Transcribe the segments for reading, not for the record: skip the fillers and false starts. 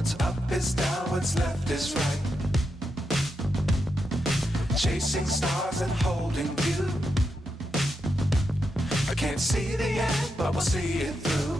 What's up is down, what's left is right. Chasing stars and holding you. I can't see the end, but we'll see it through.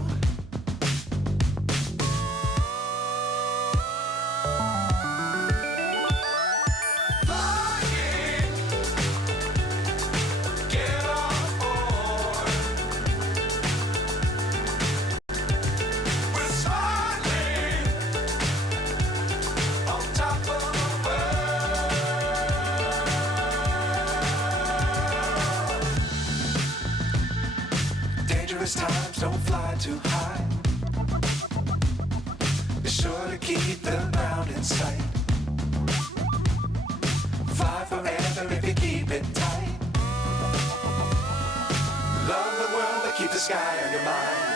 Times don't fly too high. Be sure to keep the ground in sight. Fly forever if you keep it tight. Love the world but keep the sky on your mind.